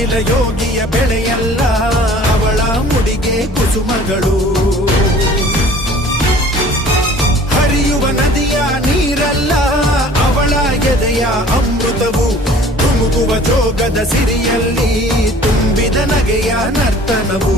ನೇಗಿಲ ಯೋಗಿಯ ಬೆಳೆಯಲ್ಲ ಅವಳ ಮುಡಿಗೆ ಕುಸುಮಗಳು. ಹರಿಯುವ ನದಿಯ ನೀರಲ್ಲ ಅವಳ ಎದೆಯ ಅಮೃತವು. ತುಮುಕುವ ಜೋಗದ ಸಿರಿಯಲ್ಲಿ ತುಂಬಿದ ನಗೆಯ ನರ್ತನವು.